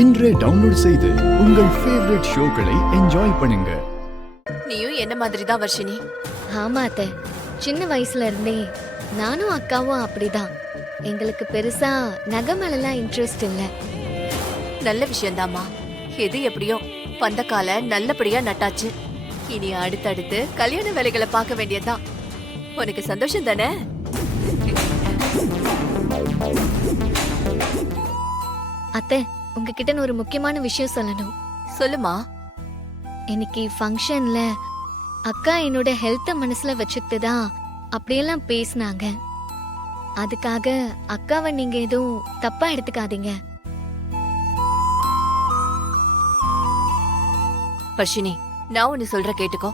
இன்றே டவுன்லோட் செய்து உங்கள் ஃபேவரட் ஷோக்களை என்ஜாய் பண்ணுங்க. நீயும் என்ன மாதிரி தான் வர்ஷினி. ஆமா அத்தை, சின்ன வயசுல இருந்தே நானும் அக்காவும் அப்படிதான். எங்களுக்கு பெருசா நகை மேலலாம் இன்ட்ரெஸ்ட் இல்ல. நல்ல விஷயம்தாம்மா. எது எப்படியோ பந்தக்கால நல்லபடியா நட்டாச்சு. இனி அடுத்தடுத்து கல்யாண வேலைகளை பார்க்க வேண்டியதுதான். உனக்கு சந்தோஷம் தானே? அத்தை, உங்ககிட்ட நான் ஒரு முக்கியமான விஷயம் சொல்லணும். சொல்லுமா. இன்னைக்கு ஃபங்க்ஷன்ல அக்கா என்னோட ஹெல்த்த மனசுல வச்சுக்கிட்டு தான் அப்படியெல்லாம் பேசினாங்க. அதுக்காக அக்காவை நீங்க எதுவும் தப்பா எடுத்துக்காதீங்க. வர்ஷினி, நான் ஒன்னு சொல்ற கேட்டுக்கோ.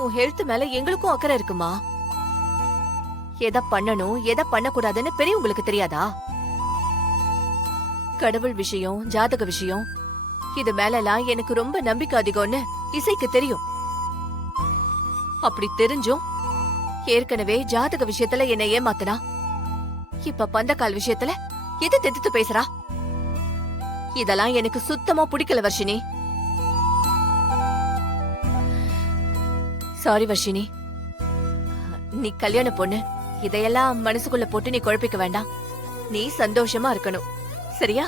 உன் ஹெல்த் மேல எங்களுக்கும் அக்கறை இருக்குமா. எதை பண்ணணும் எதை பண்ணக்கூடாதுன்னு பெரியவங்களுக்கு தெரியாதா? கடவுள் விஷயம், ஜாதக விஷயம், இது மேலலாம் எனக்கு ரொம்ப நம்பிக்கை அதிகம்னு இசைக்கு தெரியும். அப்படி தெரிஞ்சும் ஏற்கனவே ஜாதக விஷயத்துல என்ன ஏமாத்தனா, இப்ப பந்தக்கால் விஷயத்துல எது தெத்து பேசுறா? இதெல்லாம் எனக்கு சுத்தமா பிடிக்கல வர்ஷினி. சாரி வர்ஷினி, நீ கல்யாண பொண்ணு. இதையெல்லாம் மனசுக்குள்ள போட்டு நீ குழப்பிக்க வேண்டாம். நீ சந்தோஷமா இருக்கணும், சரியா?